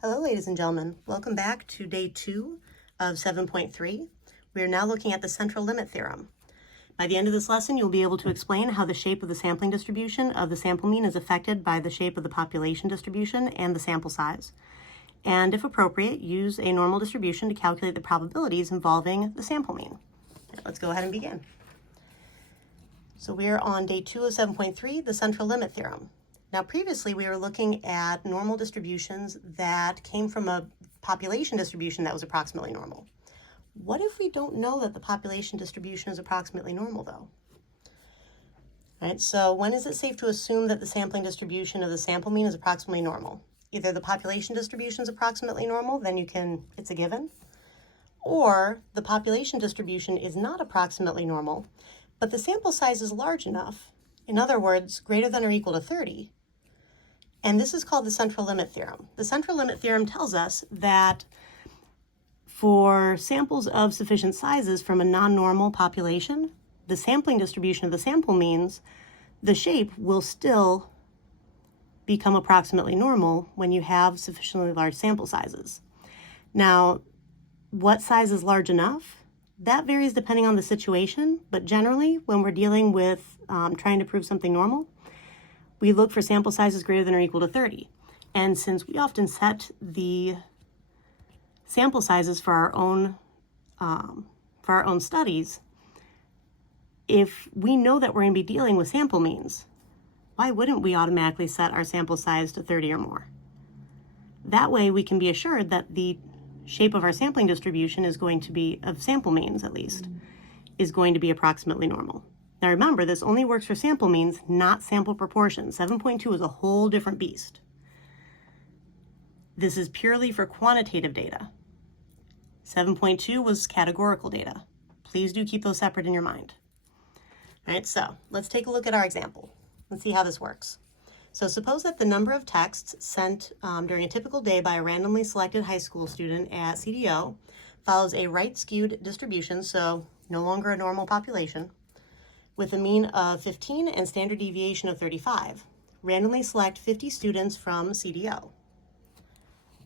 Hello, ladies and gentlemen. Welcome back to day 2 of 7.3. We are now looking at the central limit theorem. By the end of this lesson, you'll be able to explain how the shape of the sampling distribution of the sample mean is affected by the shape of the population distribution and the sample size. And if appropriate, use a normal distribution to calculate the probabilities involving the sample mean. Let's go ahead and begin. So we are on day 2 of 7.3, the central limit theorem. Now, previously, we were looking at normal distributions that came from a population distribution that was approximately normal. What if we don't know that the population distribution is approximately normal, though? All right, so when is it safe to assume that the sampling distribution of the sample mean is approximately normal? Either the population distribution is approximately normal, then it's a given, or the population distribution is not approximately normal, but the sample size is large enough, in other words, greater than or equal to 30, and this is called the central limit theorem. The central limit theorem tells us that for samples of sufficient sizes from a non-normal population, the sampling distribution of the sample means the shape will still become approximately normal when you have sufficiently large sample sizes. Now, what size is large enough? That varies depending on the situation, but generally, when we're dealing with trying to prove something normal, we look for sample sizes greater than or equal to 30. And since we often set the sample sizes for our own studies, if we know that we're going to be dealing with sample means, why wouldn't we automatically set our sample size to 30 or more? That way we can be assured that the shape of our sampling distribution is going to be, of sample means at least, is going to be approximately normal. Now remember, this only works for sample means, not sample proportions. 7.2 is a whole different beast. This is purely for quantitative data. 7.2 was categorical data. Please do keep those separate in your mind. All right, so let's take a look at our example. Let's see how this works. So suppose that the number of texts sent during a typical day by a randomly selected high school student at CDO follows a right-skewed distribution, so no longer a normal population, with a mean of 15 and standard deviation of 35. Randomly select 50 students from CDO.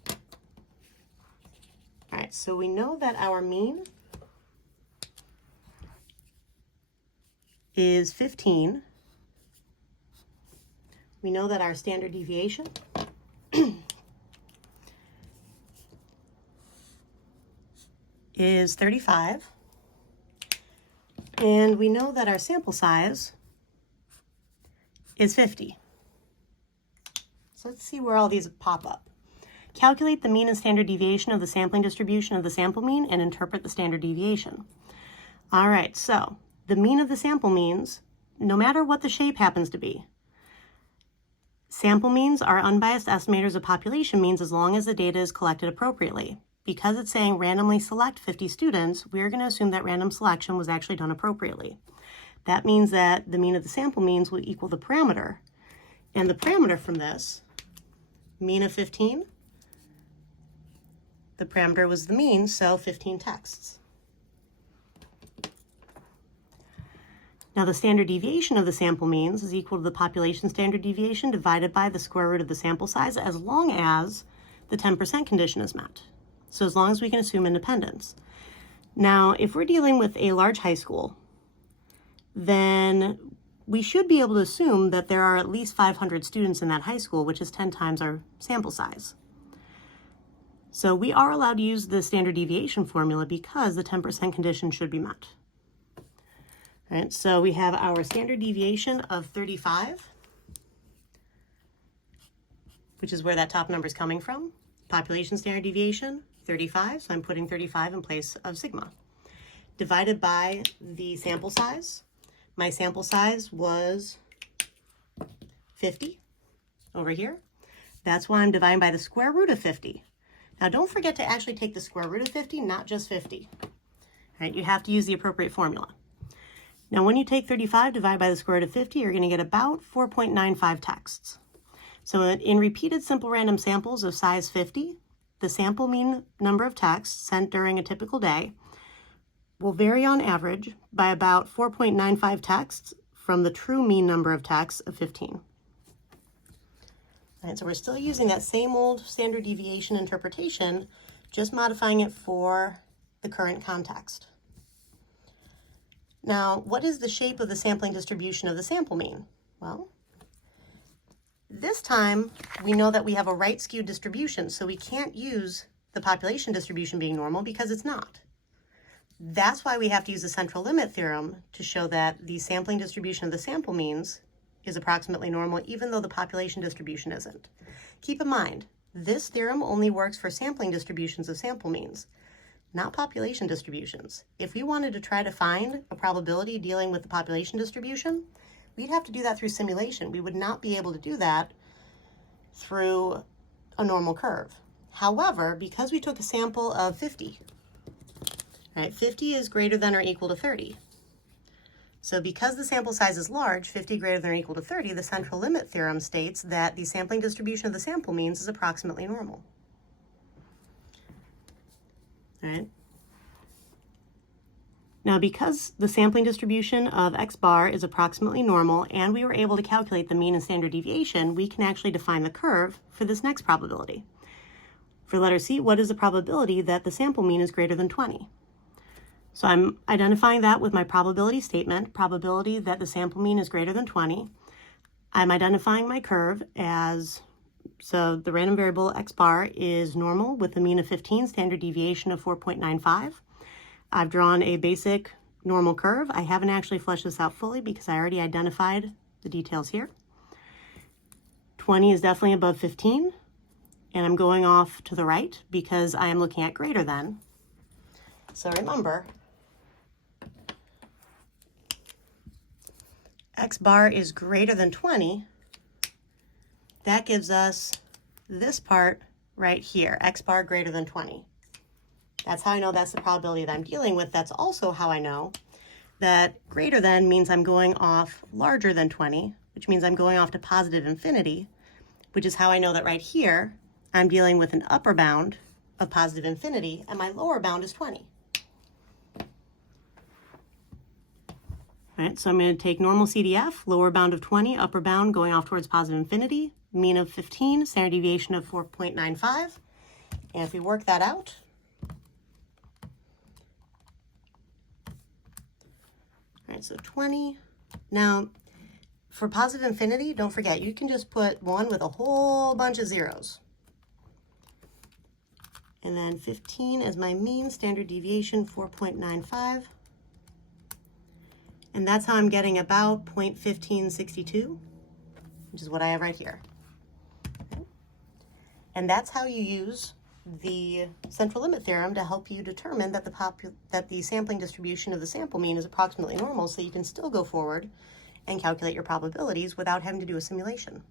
All right, so we know that our mean is 15. We know that our standard deviation is 35. And we know that our sample size is 50. So let's see where all these pop up. Calculate the mean and standard deviation of the sampling distribution of the sample mean and interpret the standard deviation. All right, so the mean of the sample means, no matter what the shape happens to be, sample means are unbiased estimators of population means as long as the data is collected appropriately. Because it's saying randomly select 50 students, we're going to assume that random selection was actually done appropriately. That means that the mean of the sample means will equal the parameter. And the parameter from this, mean of 15, the parameter was the mean, so 15 texts. Now the standard deviation of the sample means is equal to the population standard deviation divided by the square root of the sample size as long as the 10% condition is met. So as long as we can assume independence. Now, if we're dealing with a large high school, then we should be able to assume that there are at least 500 students in that high school, which is 10 times our sample size. So we are allowed to use the standard deviation formula because the 10% condition should be met. All right, so we have our standard deviation of 35, which is where that top number is coming from. Population standard deviation, 35, so I'm putting 35 in place of sigma. Divided by the sample size. My sample size was 50 over here. That's why I'm dividing by the square root of 50. Now don't forget to actually take the square root of 50, not just 50. All right, you have to use the appropriate formula. Now when you take 35 divided by the square root of 50, you're going to get about 4.95 texts. So in repeated simple random samples of size 50, the sample mean number of texts sent during a typical day will vary on average by about 4.95 texts from the true mean number of texts of 15. All right, so we're still using that same old standard deviation interpretation, just modifying it for the current context. Now, what is the shape of the sampling distribution of the sample mean? Well, this time we know that we have a right skewed distribution, so we can't use the population distribution being normal because it's not. That's why we have to use the central limit theorem to show that the sampling distribution of the sample means is approximately normal, even though the population distribution isn't. Keep in mind, this theorem only works for sampling distributions of sample means, not population distributions. If we wanted to try to find a probability dealing with the population distribution, we'd have to do that through simulation. We would not be able to do that through a normal curve. However, because we took a sample of 50, right, 50 is greater than or equal to 30. So because the sample size is large, 50 greater than or equal to 30, the central limit theorem states that the sampling distribution of the sample means is approximately normal. All right. Now, because the sampling distribution of x bar is approximately normal and we were able to calculate the mean and standard deviation, we can actually define the curve for this next probability. For letter C, what is the probability that the sample mean is greater than 20? So I'm identifying that with my probability statement, probability that the sample mean is greater than 20. I'm identifying my curve as, so the random variable x bar is normal with a mean of 15, standard deviation of 4.95. I've drawn a basic normal curve. I haven't actually fleshed this out fully because I already identified the details here. 20 is definitely above 15, and I'm going off to the right because I am looking at greater than. So remember, x bar is greater than 20. That gives us this part right here, x bar greater than 20. That's how I know that's the probability that I'm dealing with. That's also how I know that greater than means I'm going off larger than 20, which means I'm going off to positive infinity, which is how I know that right here I'm dealing with an upper bound of positive infinity and my lower bound is 20. All right, so I'm going to take normal CDF, lower bound of 20, upper bound going off towards positive infinity, mean of 15, standard deviation of 4.95. And if we work that out, all right, so 20. Now, for positive infinity, don't forget, you can just put 1 with a whole bunch of zeros. And then 15 as my mean, standard deviation 4.95. And that's how I'm getting about 0.1562, which is what I have right here. Okay. And that's how you use the central limit theorem to help you determine that the sampling distribution of the sample mean is approximately normal, so you can still go forward and calculate your probabilities without having to do a simulation.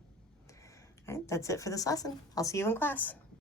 All right, that's it for this lesson. I'll see you in class.